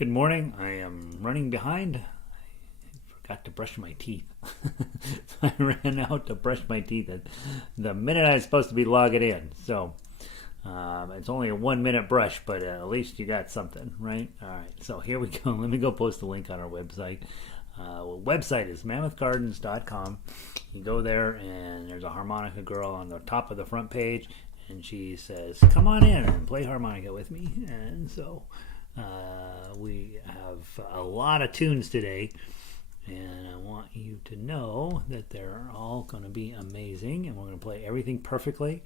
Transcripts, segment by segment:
Good morning. I am running behind. I forgot to brush my teeth. I ran out to brush my teeth at the minute I was supposed to be logging in. So it's only a 1 minute brush, but at least you got something, right? All right. So here we go. Let me go post a link on our website. Website is mammothgardens.com. You go there, and there's a harmonica girl on the top of the front page, and she says, "Come on in and play harmonica with me." And so we have a lot of tunes today, and I want you to know that they're all going to be amazing, and we're going to play everything perfectly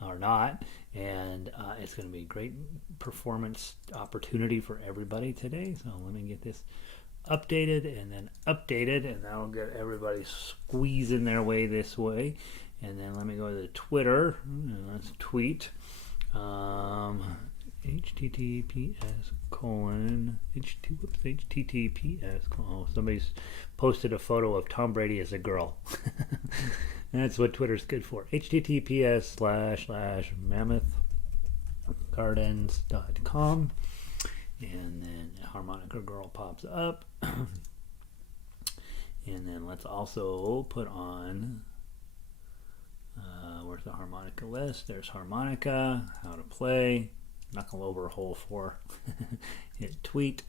or not, and it's going to be a great performance opportunity for everybody today. So let me get this updated, and that'll get everybody squeezing their way this way. And then let me go to the Twitter, and let's tweet. Somebody's posted a photo of Tom Brady as a girl. That's what Twitter's good for. https://mammothgardens.com, and then harmonica girl pops up. And then let's also put on where's the harmonica list? There's harmonica, how to play, knuckle over hole 4, hit tweet,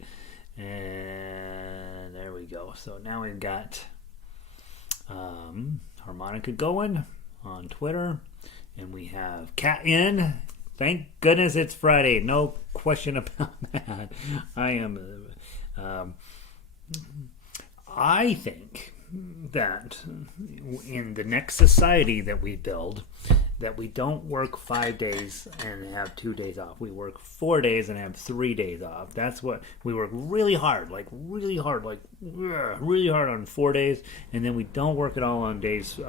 and there we go. So now we've got harmonica going on Twitter, and we have Cat in. Thank goodness it's Friday. No question about that. I think that in the next society that we build, that we don't work 5 days and have 2 days off. We work 4 days and have 3 days off. That's what we work really hard on 4 days, and then we don't work at all on days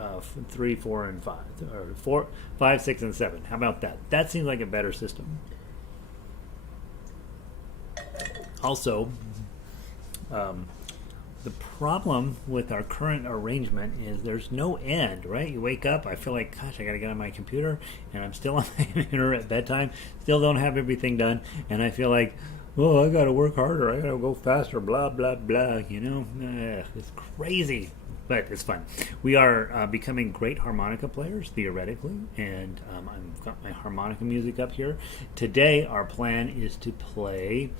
3, 4, and 5, or 4, 5, 6, and 7. How about that? That seems like a better system. Also, the problem with our current arrangement is there's no end, right? You wake up, I feel like, gosh, I got to get on my computer, and I'm still on my computer at bedtime, still don't have everything done, and I feel like, oh, I got to work harder, I got to go faster, blah, blah, blah, it's crazy, but it's fun. We are becoming great harmonica players, theoretically, and I've got my harmonica music up here. Today, our plan is to play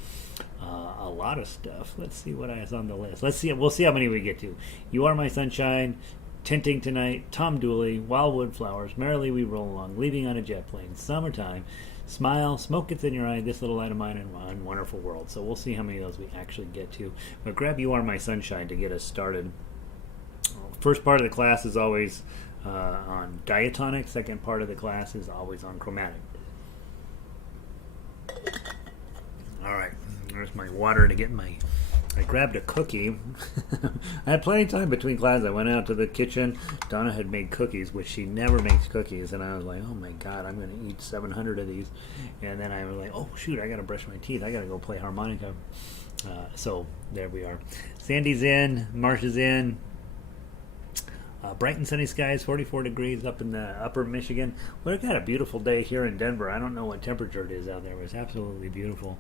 a lot of stuff. Let's see what is on the list. We'll see how many we get to. You Are My Sunshine, Tinting Tonight, Tom Dooley, Wildwood Flowers, Merrily We Roll Along, Leaving on a Jet Plane, Summertime, Smile, Smoke Gets in Your Eye, This Little Light of Mine, and Wonderful World. So we'll see how many of those we actually get to. But grab You Are My Sunshine to get us started. First part of the class is always on Diatonic. Second part of the class is always on Chromatic. All right. There's my water to get I grabbed a cookie. I had plenty of time between classes. I went out to the kitchen. Donna had made cookies, which she never makes cookies. And I was like, oh my God, I'm going to eat 700 of these. And then I was like, oh shoot, I got to brush my teeth. I got to go play harmonica. So there we are. Sandy's in. Marcia's in. Bright and sunny skies, 44 degrees up in the upper Michigan. We've got a beautiful day here in Denver. I don't know what temperature it is out there. It's absolutely beautiful.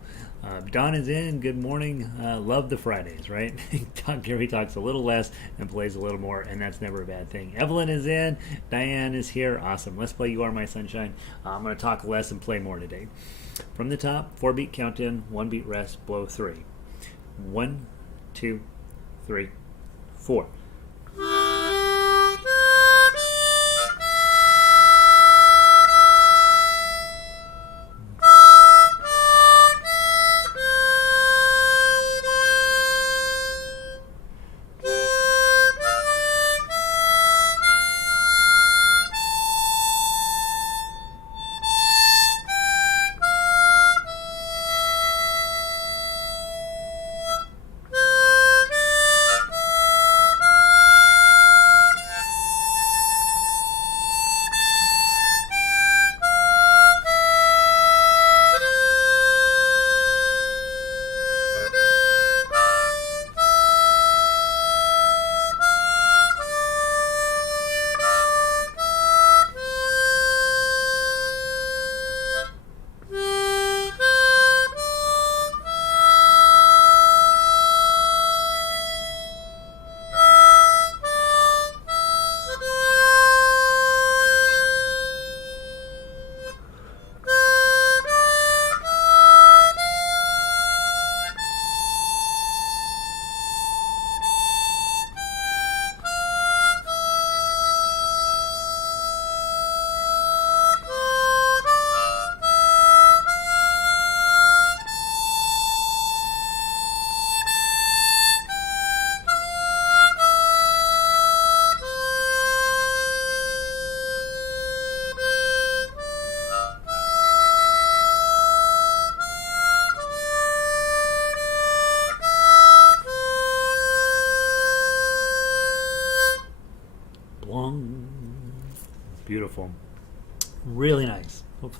Don is in. Good morning. Love the Fridays, right? Gary talks a little less and plays a little more, and that's never a bad thing. Evelyn is in. Diane is here. Awesome. Let's play You Are My Sunshine. I'm going to talk less and play more today. From the top, 4-beat count-in, 1-beat rest, blow 3. 1, 2, 3, 4.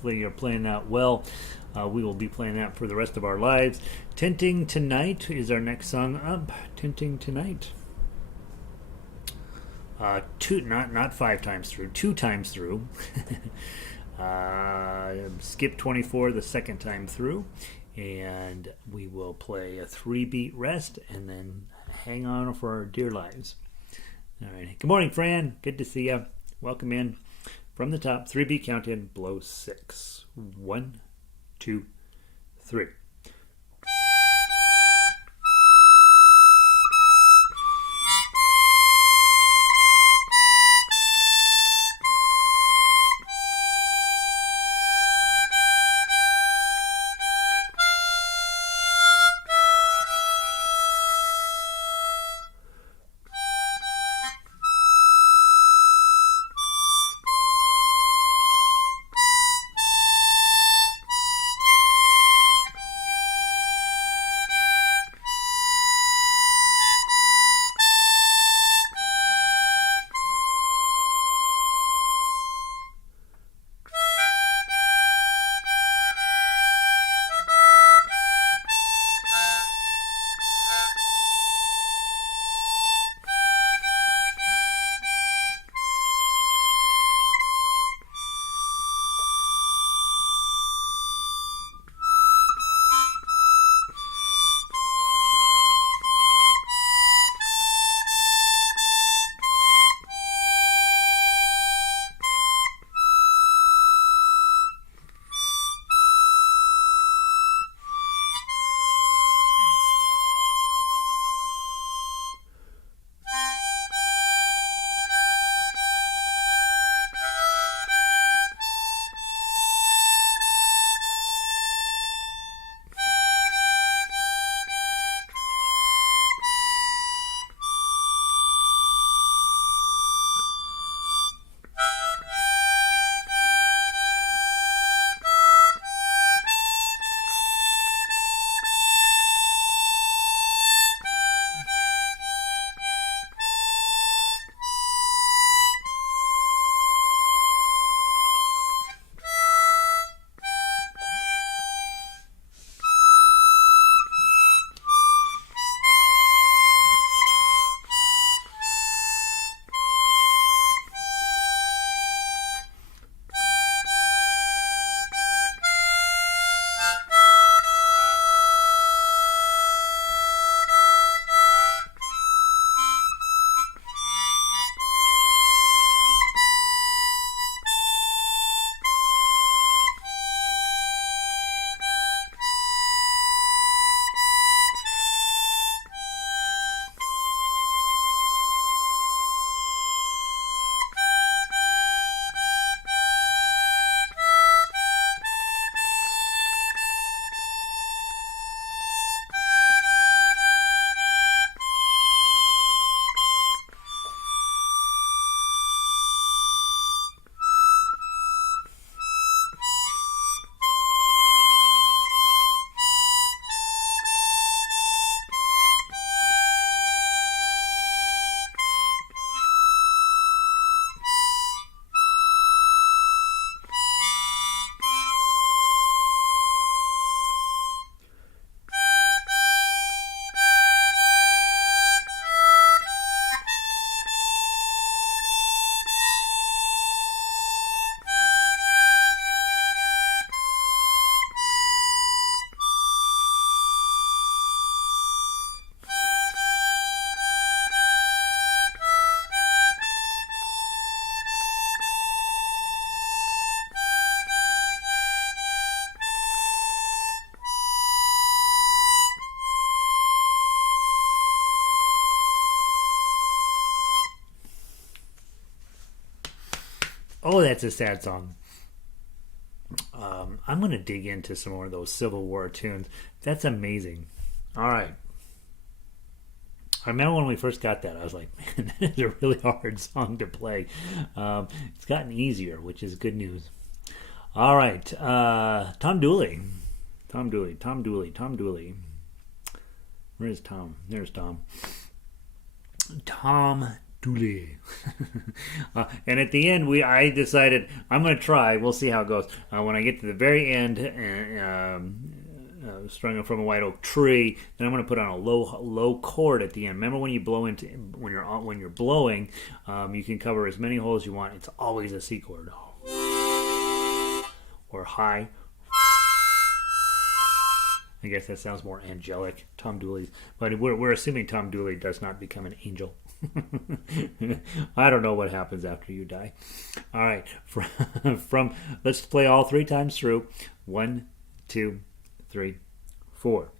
Hopefully you're playing that well. We will be playing that for the rest of our lives. Tinting Tonight is our next song up. Tinting Tonight. Not 5 times through, 2 times through. Skip 24 the second time through, and we will play a 3-beat rest and then hang on for our dear lives. All right. Good morning, Fran. Good to see you. Welcome in. From the top, 3-beat count in, blow 6. 1, 2, 3. Oh, that's a sad song. I'm going to dig into some more of those Civil War tunes. That's amazing. All right. I remember when we first got that, I was like, man, that is a really hard song to play. It's gotten easier, which is good news. All right. Tom Dooley. Tom Dooley. Where's Tom? There's Tom. Tom Dooley. And at the end, I decided I'm going to try. We'll see how it goes. When I get to the very end, strung from a white oak tree, then I'm going to put on a low chord at the end. Remember when you blow into when you're blowing, you can cover as many holes as you want. It's always a C chord or high. I guess that sounds more angelic, Tom Dooley's. But we're assuming Tom Dooley does not become an angel. I don't know what happens after you die. All right, from let's play all 3 times through. 1, 2, 3, 4.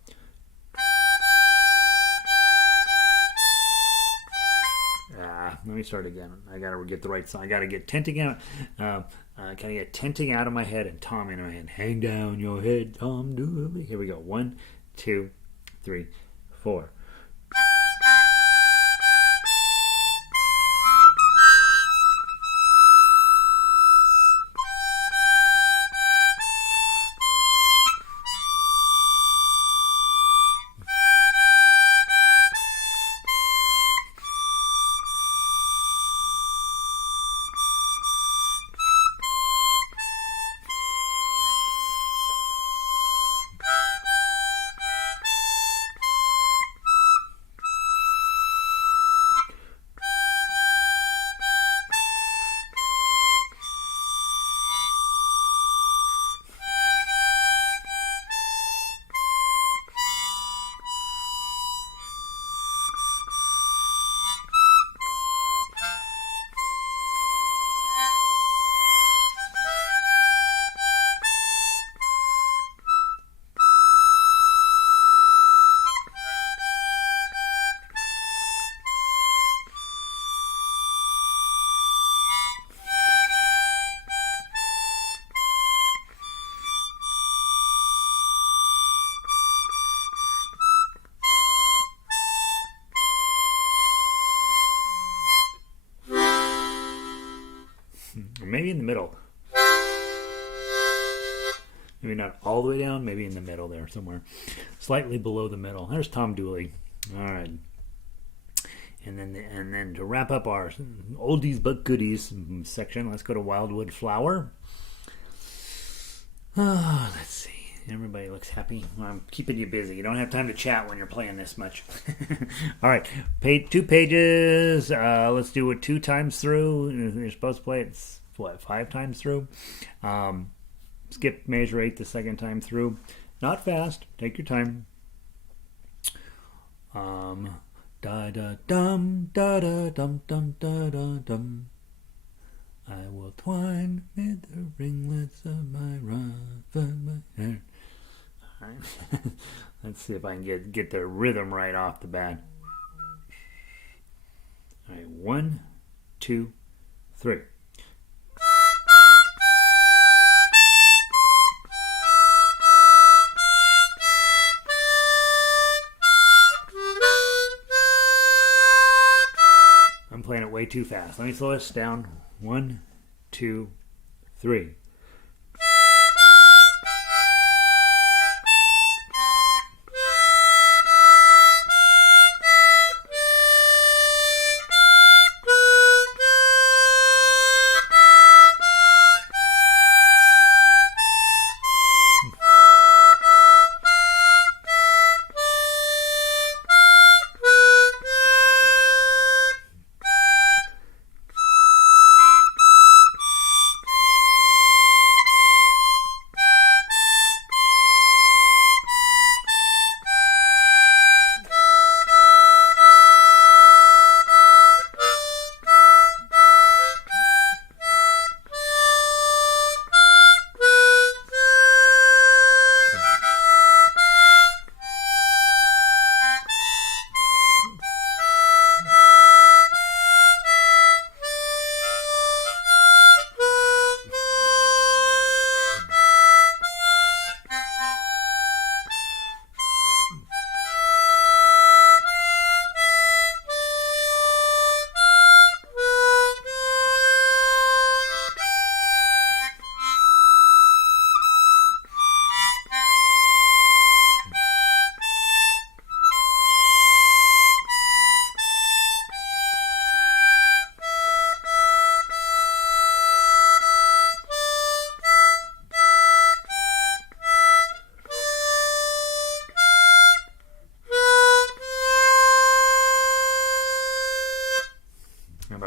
Let me start again. I gotta get the right song. I gotta get tenting out. Can I get tenting out of my head and Tom in my head? Hang down your head, Tom Dooley. Here we go. 1, 2, 3, 4. Maybe in the middle. Maybe not all the way down, maybe in the middle there somewhere. Slightly below the middle. There's Tom Dooley. All right. And then to wrap up our oldies but goodies section, let's go to Wildwood Flower. Let's see. Everybody looks happy. I'm keeping you busy. You don't have time to chat when you're playing this much. All right. 2 pages. Let's do it 2 times through. You're supposed to play it, 5 times through? Skip measure 8 the second time through. Not fast. Take your time. Da da dum da da dum dum da da dum. I will twine mid the ringlets of my hair. All right. Let's see if I can get the rhythm right off the bat. All right, 1, 2, 3. I'm playing it way too fast. Let me slow this down. 1, 2, 3.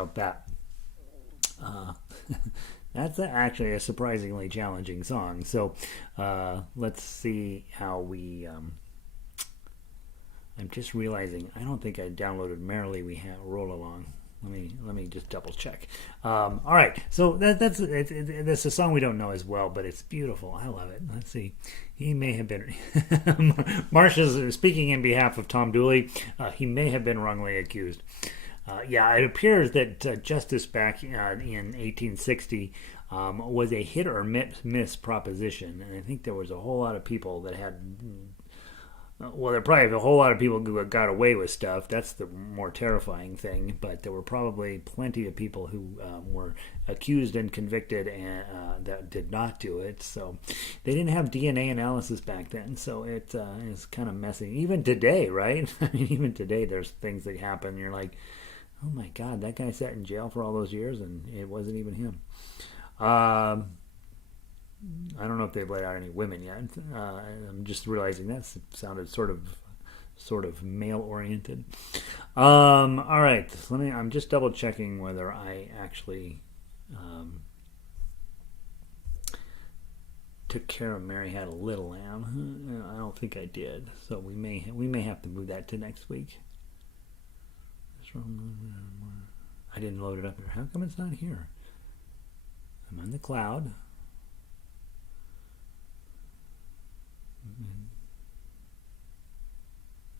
about that. Uh, that's actually a surprisingly challenging song. So let's see how we. I'm just realizing I don't think I downloaded Merrily We Roll Along. Let me just double check. All right, so that's a song we don't know as well, but it's beautiful. I love it. Let's see. He may have been Marsha's speaking in behalf of Tom Dooley. He may have been wrongly accused. Yeah, it appears that justice back in 1860 was a hit or miss proposition, and I think there was a whole lot of people that had. Well, there probably a whole lot of people who got away with stuff. That's the more terrifying thing. But there were probably plenty of people who were accused and convicted and that did not do it. So they didn't have DNA analysis back then. So it is kind of messy. Even today, right? I mean, even today, there's things that happen. And you're like, oh my God, that guy sat in jail for all those years, and it wasn't even him. I don't know if they've let out any women yet. I'm just realizing that sounded sort of male oriented. All right, so I'm just double checking whether I actually took care of Mary Had a Little Lamb. I don't think I did, so we may have to move that to next week. I didn't load it up here. How come it's not here? I'm on the cloud.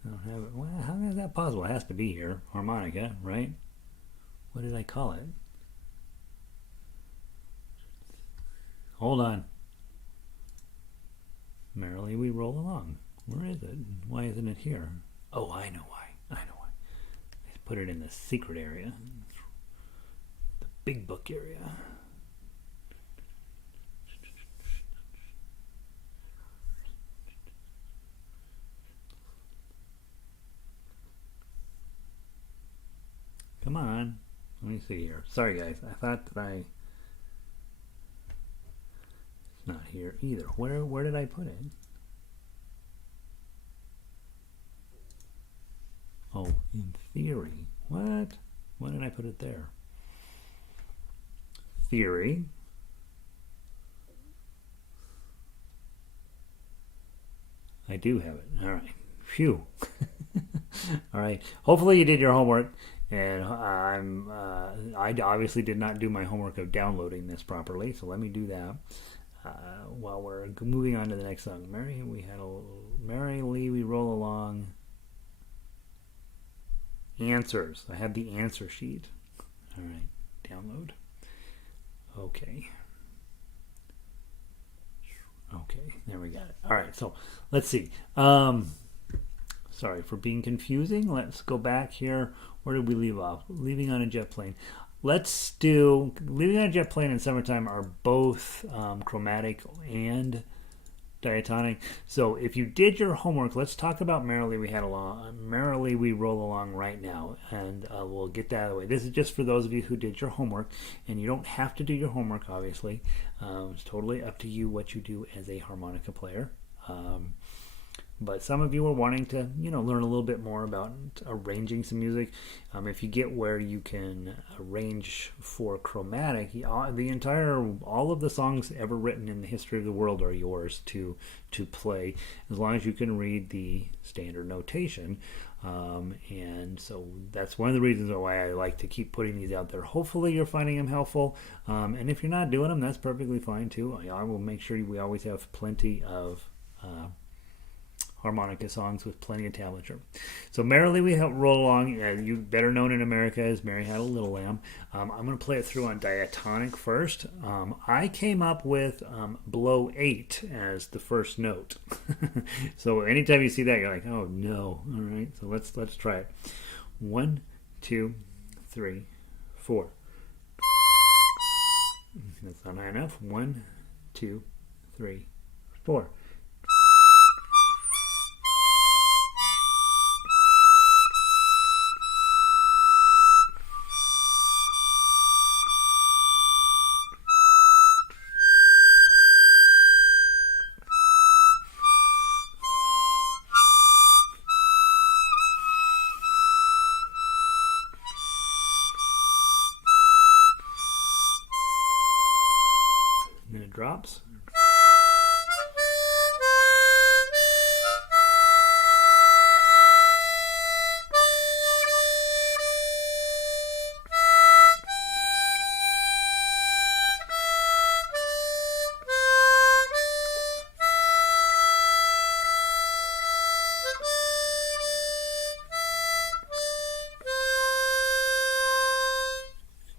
I don't have it. Well, how is that possible? It has to be here. Harmonica, right? What did I call it? Hold on. Merrily We Roll Along. Where is it? Why isn't it here? Oh, I know why. I put it in the secret area. The big book area. Come on. Let me see here. Sorry, guys. I thought that it's not here either. Where did I put it? Oh, in theory. What? Why did I put it there? Theory. I do have it. All right. Phew. All right. Hopefully you did your homework. And I obviously did not do my homework of downloading this properly, so let me do that while we're moving on to the next song. Merrily We Roll Along. Answers. I have the answer sheet. All right, download. Okay, there we got it. All right, so let's see. Sorry for being confusing. Let's go back here. Where did we leave off? Leaving on a Jet Plane. Let's do Leaving on a Jet Plane and Summertime are both Chromatic and Diatonic. So if you did your homework, let's talk about Merrily We Roll Along right now, and we'll get that out of the way. This is just for those of you who did your homework, and you don't have to do your homework, obviously. It's totally up to you what you do as a harmonica player. But some of you are wanting to, learn a little bit more about arranging some music. If you get where you can arrange for chromatic, all of the songs ever written in the history of the world are yours to play, as long as you can read the standard notation. And so that's one of the reasons why I like to keep putting these out there. Hopefully you're finding them helpful. And if you're not doing them, that's perfectly fine too. I will make sure we always have plenty of harmonica songs with plenty of tablature. So Merrily We Roll Along, you better known in America as Mary Had a Little Lamb. I'm going to play it through on Diatonic first. I came up with blow 8 as the first note. So anytime you see that, you're like, oh no. All right, so let's try it. 1, 2, 3, 4. That's not high enough. 1, 2, 3, 4.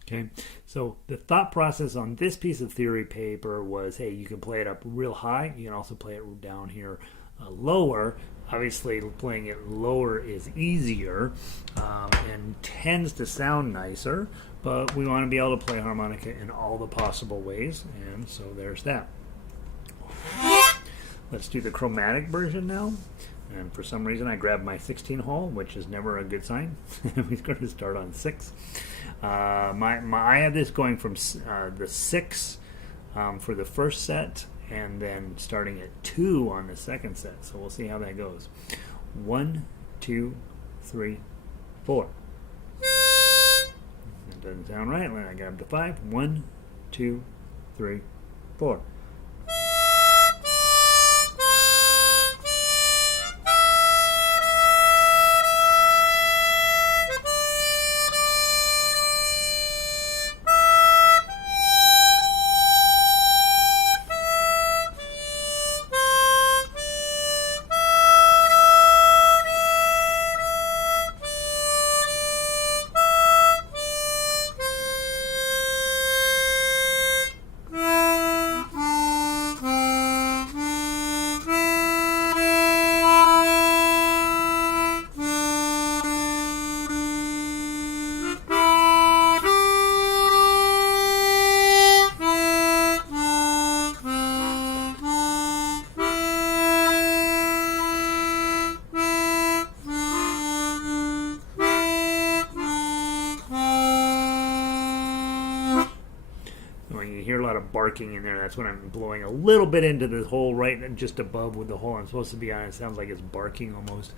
Okay, so the thought process on this piece of theory paper was, hey, you can play it up real high. You can also play it down here lower. Obviously, playing it lower is easier and tends to sound nicer, but we want to be able to play harmonica in all the possible ways, and so there's that. Let's do the chromatic version now. And for some reason, I grabbed my 16 hole, which is never a good sign. We're going to start on 6. I have this going from the 6 for the first set, and then starting at 2 on the second set. So we'll see how that goes. 1, 2, 3, 4. That doesn't sound right. I got up to 5. 1, 2, 3, 4. Barking in there. That's when I'm blowing a little bit into the hole right just above with the hole I'm supposed to be on. It sounds like it's barking almost.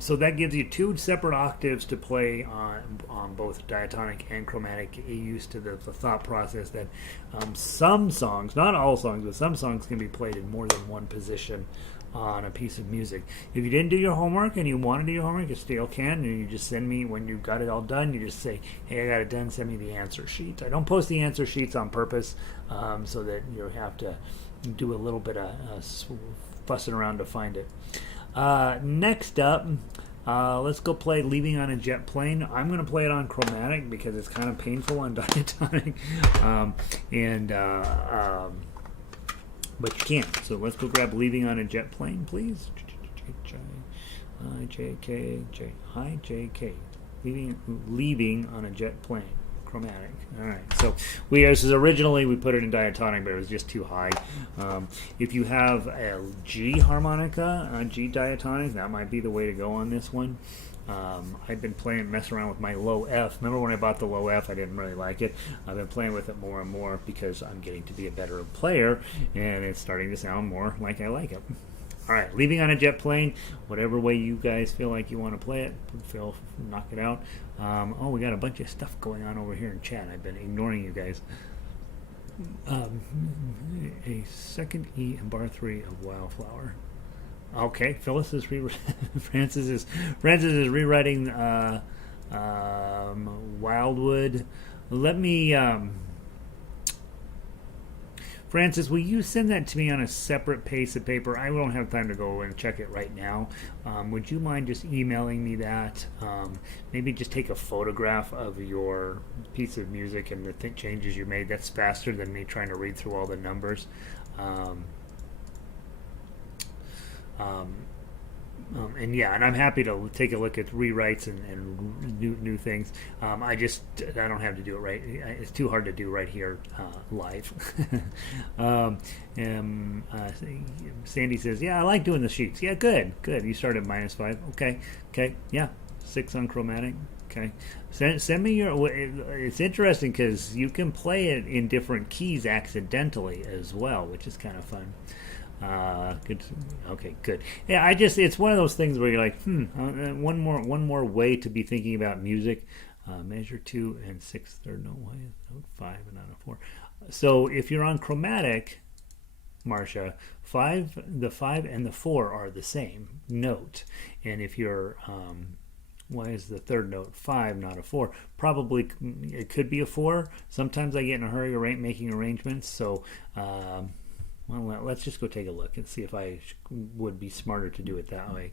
So that gives you 2 separate octaves to play on both diatonic and chromatic. Get used to the thought process that some songs, not all songs, but some songs can be played in more than one position on a piece of music. If you didn't do your homework and you want to do your homework, you still can, and you just send me, when you've got it all done, you just say, hey, I got it done, send me the answer sheet. I don't post the answer sheets on purpose so that you have to do a little bit of fussing around to find it. Next up, let's go play Leaving on a Jet Plane. I'm going to play it on chromatic because it's kind of painful on diatonic. But you can't. So let's go grab Leaving on a Jet Plane, please. I-J-K-J. Leaving on a Jet Plane. Chromatic. All right. So this is originally we put it in diatonic, but it was just too high. If you have a G harmonica, a G diatonic, that might be the way to go on this one. I've been messing around with my low F. Remember when I bought the low F? I didn't really like it. I've been playing with it more and more because I'm getting to be a better player, and it's starting to sound more like I like it. All right, Leaving on a Jet Plane. Whatever way you guys feel like you want to play it, knock it out. We got a bunch of stuff going on over here in chat. I've been ignoring you guys. A second E in bar 3 of Wildflower. Okay, Phyllis is Francis is rewriting Wildwood. Let me Francis, will you send that to me on a separate piece of paper? I don't have time to go and check it right now. Would you mind just emailing me that? Maybe just take a photograph of your piece of music and the changes you made. That's faster than me trying to read through all the numbers. And I'm happy to take a look at rewrites and new things. I don't have to do it right. It's too hard to do right here live. Sandy says, "Yeah, I like doing the sheets. Yeah, good. You started -5. Okay, yeah, 6 on chromatic. Okay, send me your. It's interesting because you can play it in different keys accidentally as well, which is kind of fun." Good. Okay, good. Yeah, it's one of those things where you're like, one more way to be thinking about music. Measure 2 and 6 third note. Why is note 5 and not a 4? So if you're on chromatic, Marcia, the 5 and the 4 are the same note, and if you're why is the third note 5, not a 4? Probably it could be a 4. Sometimes I get in a hurry making arrangements, so. Well, let's just go take a look and see if I would be smarter to do it that way.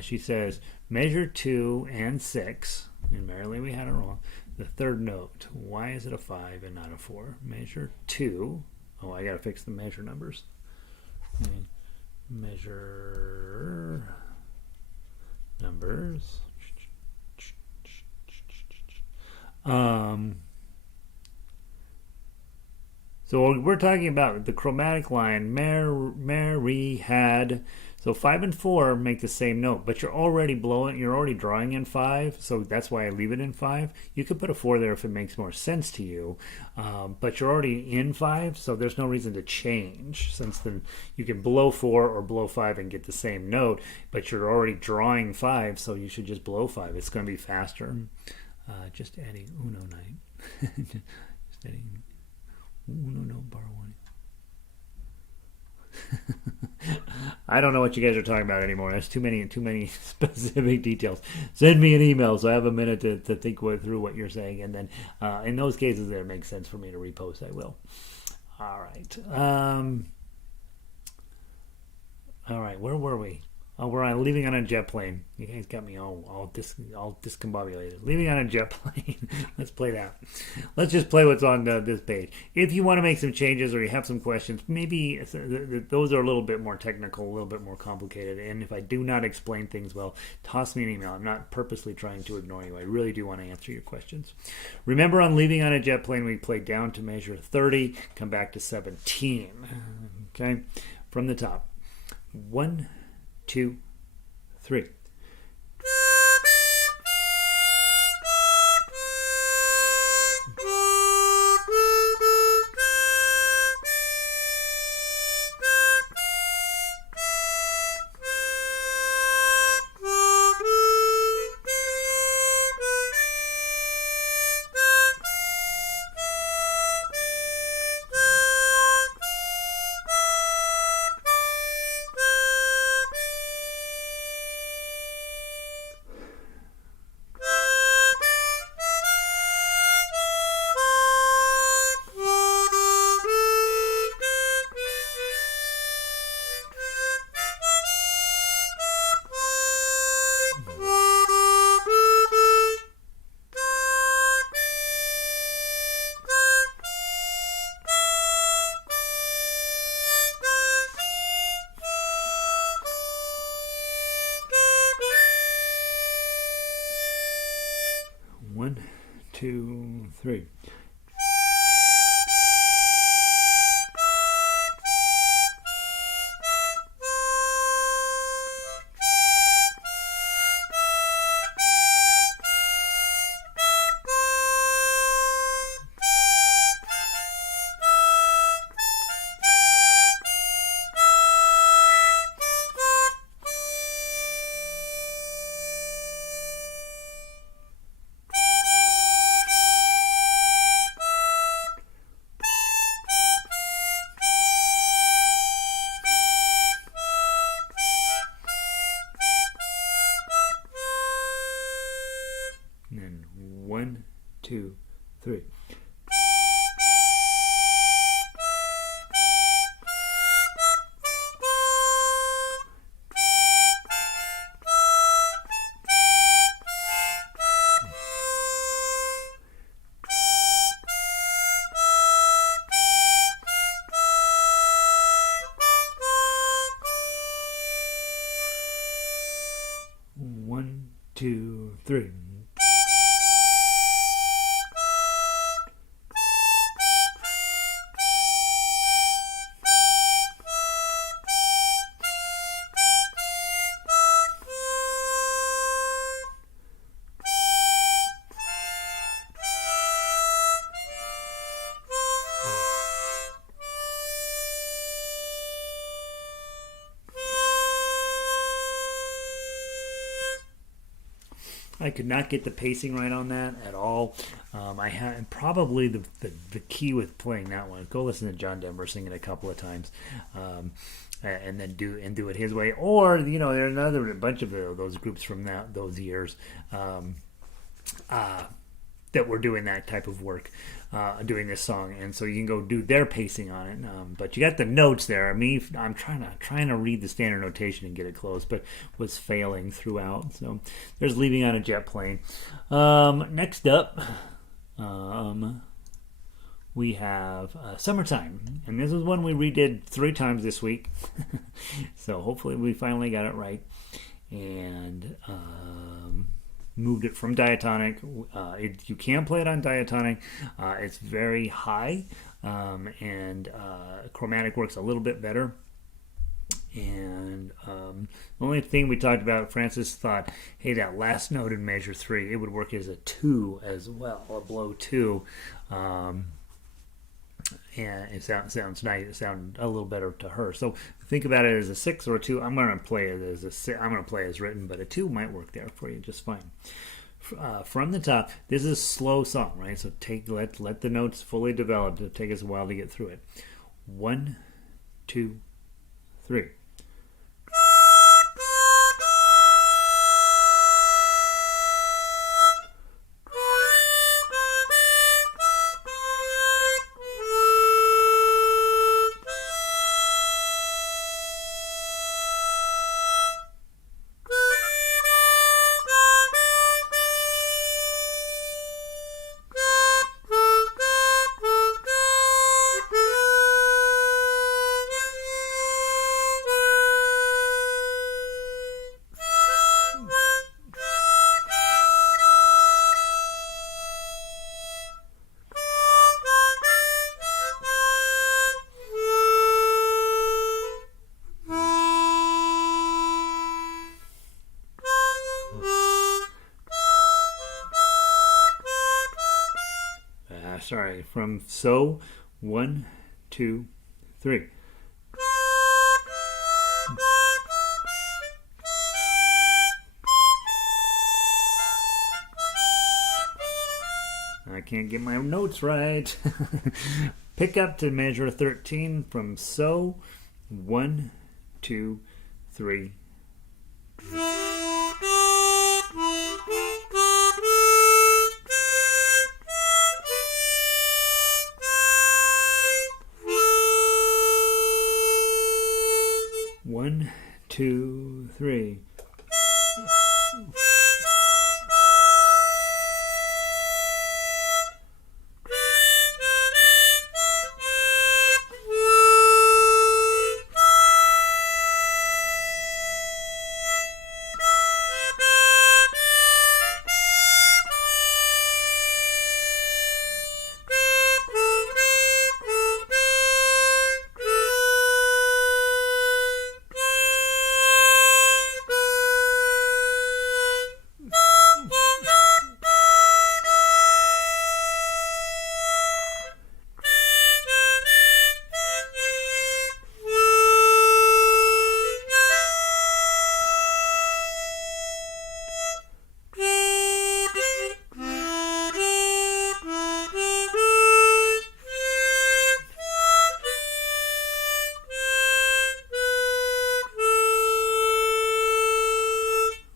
She says, measure 2 and 6. In Merrily, we had it wrong. the third note. Why is it a 5 and not a 4? Measure 2. Oh, I gotta fix the measure numbers. Okay. Measure numbers. So we're talking about the chromatic line. Mary had. So 5 and 4 make the same note, but you're already drawing in 5, so that's why I leave it in 5. You could put a 4 there if it makes more sense to you, but you're already in 5, so there's no reason to change, since then you can blow 4 or blow 5 and get the same note, but you're already drawing 5, so you should just blow 5. It's going to be faster. Just adding uno night. Just adding uno no bar 1. I don't know what you guys are talking about anymore. There's too many specific details. Send me an email so I have a minute to think through what you're saying, and then in those cases that it makes sense for me to repost, I will. All right. All right. Where were we? Oh, we're on leaving on a jet plane. You guys got me all discombobulated. Leaving on a jet plane. Let's play that. Let's just play what's on this page. If you want to make some changes or you have some questions, maybe those are a little bit more technical, a little bit more complicated. And if I do not explain things well, toss me an email. I'm not purposely trying to ignore you. I really do want to answer your questions. Remember, on leaving on a jet plane, we play down to measure 30, come back to 17. Okay, from the top. 1, 2, 3. One, two, three. And then 1, 2, 3. One, two, three. I could not get the pacing right on that at all. I had probably the key with playing that one. Go listen to John Denver sing it a couple of times, and then do it his way. Or there's a bunch of those groups from those years that were doing that type of work, doing this song, and so you can go do their pacing on it. But you got the notes there. I'm trying to read the standard notation and get it close, but was failing throughout. So there's leaving on a jet plane. Next up, we have Summertime, and this is one we redid 3 times this week. So hopefully we finally got it right, and moved it from Diatonic. You can play it on Diatonic. It's very high, and Chromatic works a little bit better. And the only thing we talked about, Francis thought, hey, that last note in measure 3, it would work as a 2 as well, a blow 2. And it sounds nice. It sounded a little better to her. So think about it as a 6 or a 2. I'm going to play it as a 6. I'm going to play as written, but a 2 might work there for you just fine. From the top, this is a slow song, right? So let the notes fully develop. It'll take us a while to get through it. 1, 2, 3. Sorry, from so 1, 2, 3. I can't get my notes right. Pick up to measure 13 from so 1, 2, 3. 1, 2, 3.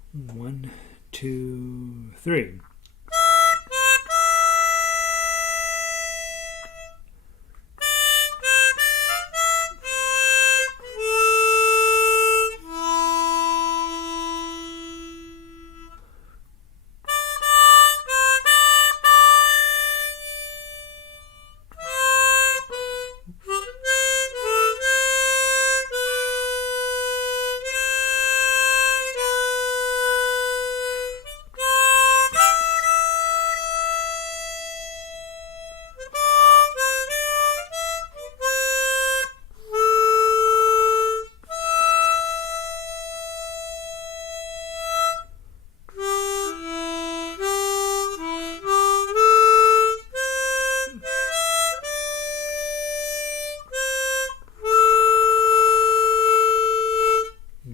One, two, three.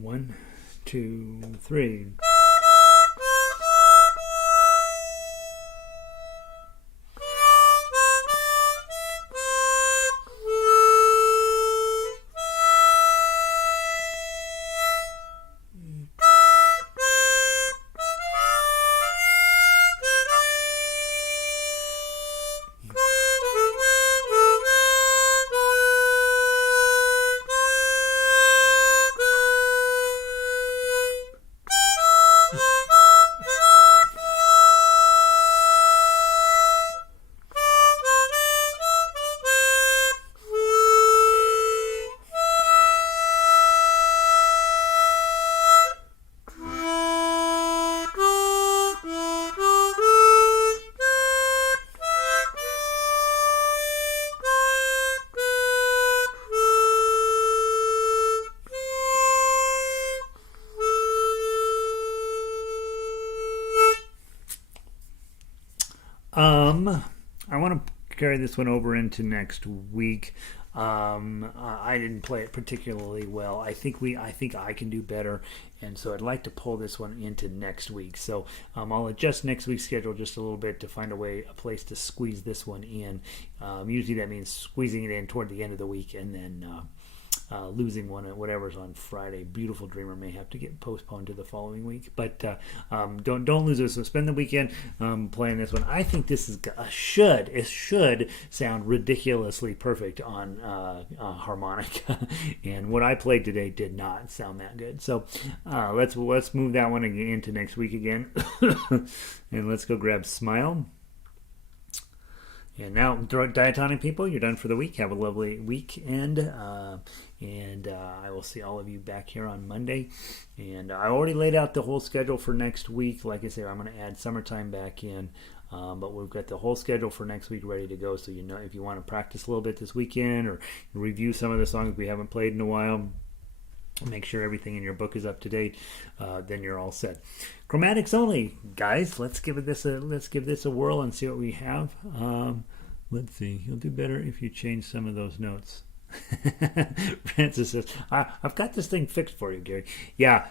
One, two, three. I want to carry this one over into next week. I didn't play it particularly well. I think I can do better, and so I'd like to pull this one into next week. So I'll adjust next week's schedule just a little bit to find a place to squeeze this one in. Usually that means squeezing it in toward the end of the week, and then losing one at whatever's on Friday. Beautiful Dreamer may have to get postponed to the following week, but don't lose it. So spend the weekend playing this one. I think this is should sound ridiculously perfect on harmonica, and what I played today did not sound that good. So let's move that one into next week again, and let's go grab Smile. And now, Diatonic people, you're done for the week. Have a lovely weekend. And I will see all of you back here on Monday. And I already laid out the whole schedule for next week. Like I said, I'm going to add summertime back in. But we've got the whole schedule for next week ready to go. So you know, if you want to practice a little bit this weekend or review some of the songs we haven't played in a while, make sure everything in your book is up to date, then you're all set. Chromatics only, guys. Let's give this a whirl and see what we have. Let's see. You'll do better if you change some of those notes. Francis says, I've got this thing fixed for you, Gary. Yeah,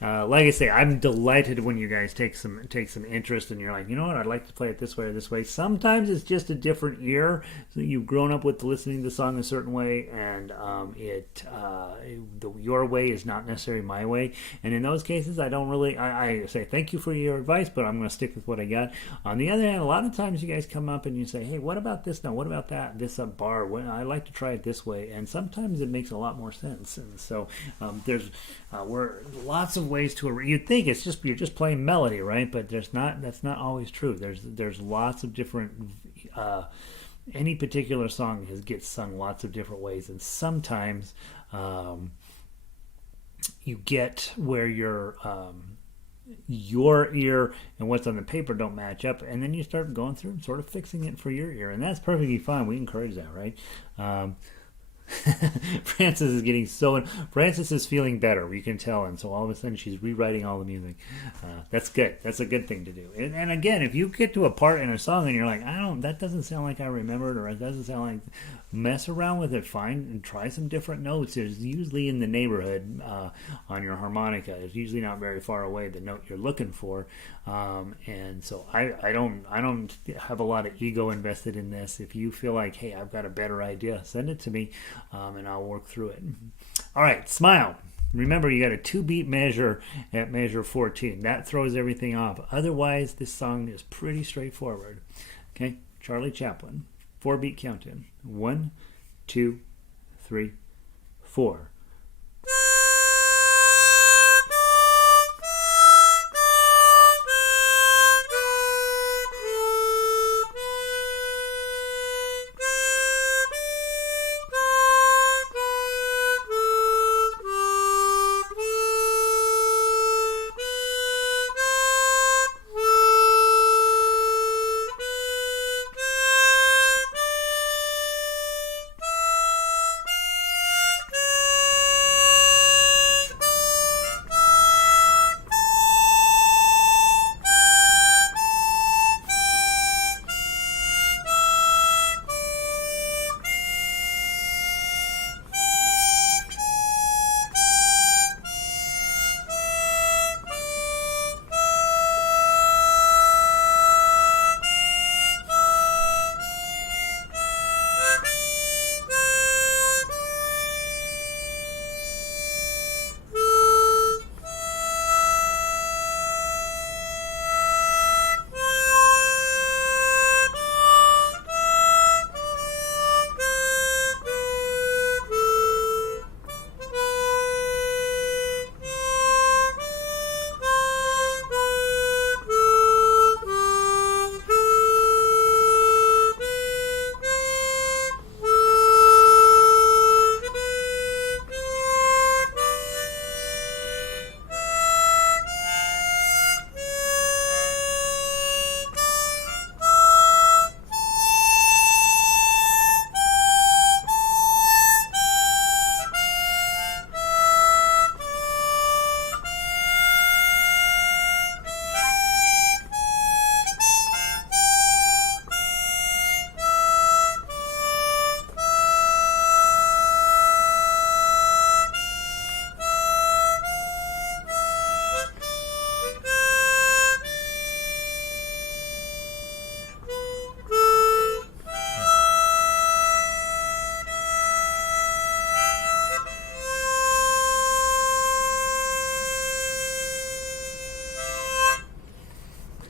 like I say, I'm delighted when you guys take some interest and you're like, you know what, I'd like to play it this way or this way. Sometimes it's just a different ear. So you've grown up with listening to the song a certain way, and your way is not necessarily my way. And in those cases, I say thank you for your advice, but I'm going to stick with what I got. On the other hand, a lot of times you guys come up and you say, hey, what about this now? What about that? This bar? I like to try it this way, and sometimes it makes a lot more sense. And so there's lots of ways to. You'd think you're just playing melody, right? But that's not always true. There's lots of different. Any particular song gets sung lots of different ways, and sometimes you get where your ear and what's on the paper don't match up, and then you start going through and sort of fixing it for your ear, and that's perfectly fine. We encourage that, right? Francis is feeling better, you can tell, and so all of a sudden she's rewriting all the music. That's good. That's a good thing to do. And again, if you get to a part in a song and you're like, that doesn't sound like I remembered, or it doesn't sound like, mess around with it, fine, and try some different notes. It's usually in the neighborhood on your harmonica. It's usually not very far away, the note you're looking for. And so I don't have a lot of ego invested in this. If you feel like, hey, I've got a better idea, send it to me, and I'll work through it. All right, Smile. Remember, you got a 2-beat measure at measure 14. That throws everything off. Otherwise, this song is pretty straightforward. Okay, Charlie Chaplin, 4-beat count-in. 1, 2, 3, 4.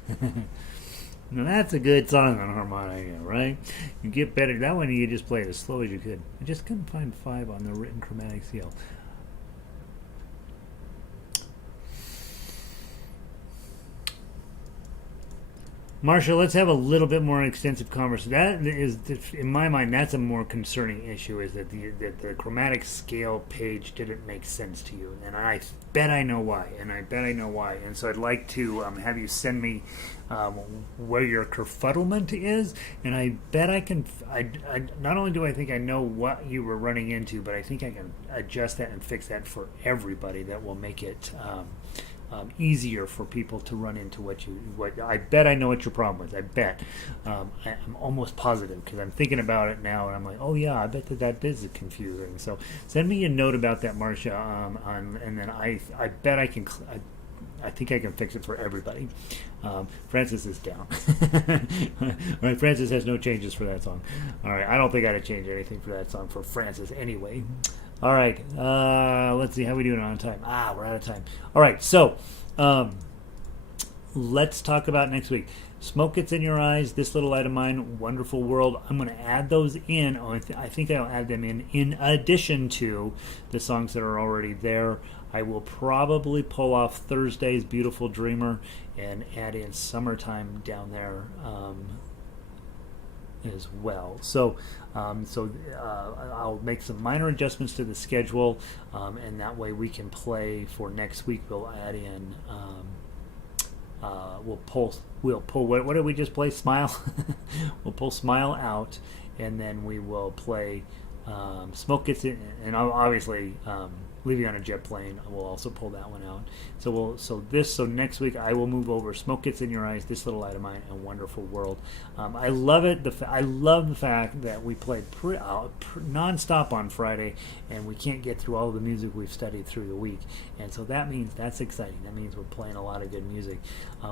Now that's a good song on harmonica, right? You get better. That one you just play it as slow as you could. I just couldn't find 5 on the written chromatic scale. Marcia, let's have a little bit more extensive conversation. That is, in my mind, that's a more concerning issue. Is that the chromatic scale page didn't make sense to you, and I bet I know why. And so I'd like to have you send me where your kerfuddlement is, and I bet I can. Not only do I think I know what you were running into, but I think I can adjust that and fix that for everybody. That will make it. Easier for people to run into what I bet I know what your problem is. I bet I'm almost positive because I'm thinking about it now and I'm like, oh yeah, I bet that is confusing. So send me a note about that, Marcia, and then I bet I can. I think I can fix it for everybody. Francis is down. All right, Francis has no changes for that song. All right, I don't think I'd change anything for that song for Francis anyway. All right, let's see how we doing on time. We're out of time. All right, so let's talk about next week. Smoke Gets in Your Eyes, This Little Light of Mine, Wonderful World. I'm going to add those in. I think I'll add them in addition to the songs that are already there. I will probably pull off Thursday's Beautiful Dreamer and add in Summertime down there as well. So I'll make some minor adjustments to the schedule, and that way we can play for next week. We'll add in. We'll pull. What did we just play? Smile. We'll pull Smile out, and then we will play Smoke Gets in, and obviously. Leaving on a Jet Plane, we'll also pull that one out. So next week I will move over Smoke Gets in Your Eyes, This Little Light of Mine, and Wonderful World. I love it. I love the fact that we played non-stop on Friday, and we can't get through all of the music we've studied through the week. And so that's exciting. That means we're playing a lot of good music.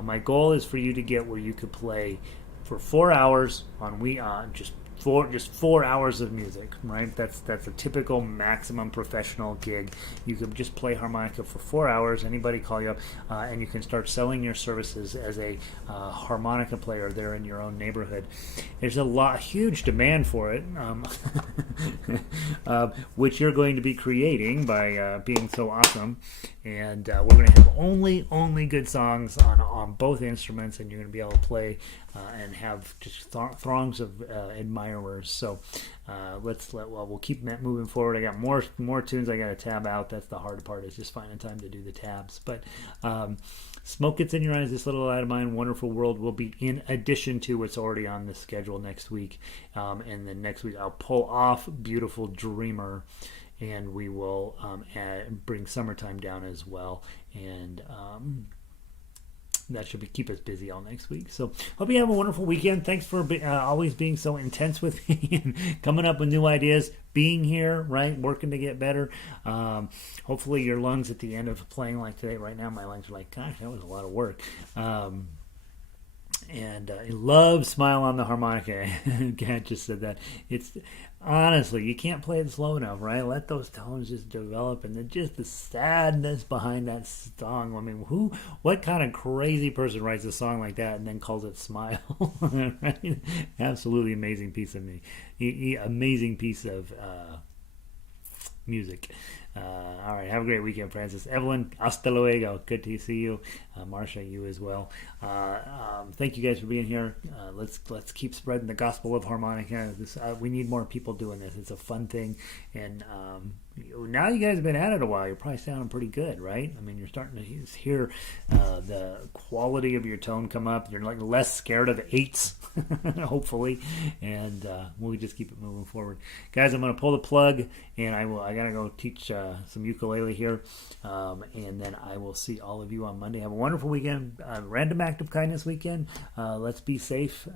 My goal is for you to get where you could play for 4 hours on just 4 hours of music, right? That's a typical maximum professional gig. You could just play harmonica for 4 hours. Anybody call you up, and you can start selling your services as a harmonica player there in your own neighborhood. There's huge demand for it, which you're going to be creating by being so awesome. And we're going to have only good songs on both instruments, and you're going to be able to play and have just throngs of admirers. So we'll keep that moving forward. I got more tunes I got to tab out. That's the hard part, is just finding time to do the tabs. But Smoke Gets in Your Eyes, This Little Light of Mine, Wonderful World will be in addition to what's already on the schedule next week. And then next week I'll pull off Beautiful Dreamer, and we will bring Summertime down as well. And that should keep us busy all next week. So hope you have a wonderful weekend. Thanks for always being so intense with me and coming up with new ideas, being here, right, working to get better. Hopefully your lungs at the end of playing like today, right now my lungs are like, gosh, that was a lot of work. And I love Smile on the harmonica. Kat just said that. It's honestly, you can't play it slow enough, right? Let those tones just develop, and just the sadness behind that song. I mean, what kind of crazy person writes a song like that and then calls it Smile? Right? Absolutely amazing piece of amazing piece of music. All right, have a great weekend, Francis. Evelyn, hasta luego. Good to see you. Marcia, you as well. Thank you guys for being here. Let's keep spreading the gospel of harmonica. We need more people doing this. It's a fun thing, and now you guys have been at it a while. You're probably sounding pretty good, right? I mean, you're starting to hear the quality of your tone come up. You're like less scared of eights, hopefully, and we'll just keep it moving forward, guys. I'm going to pull the plug, and I gotta go teach some ukulele here, and then I will see all of you on Monday. Have a wonderful weekend. Random act of kindness weekend. Let's be safe.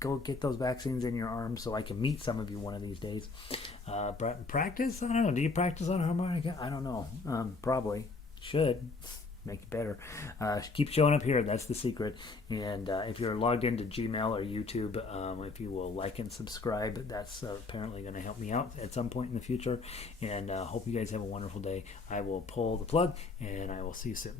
Go get those vaccines in your arms so I can meet some of you one of these days. Practice? I don't know. Do you practice on harmonica? I don't know. Probably. Should. Make it better. Keep showing up here. That's the secret. And if you're logged into Gmail or YouTube, if you will like and subscribe, that's apparently going to help me out at some point in the future. And hope you guys have a wonderful day. I will pull the plug, and I will see you soon.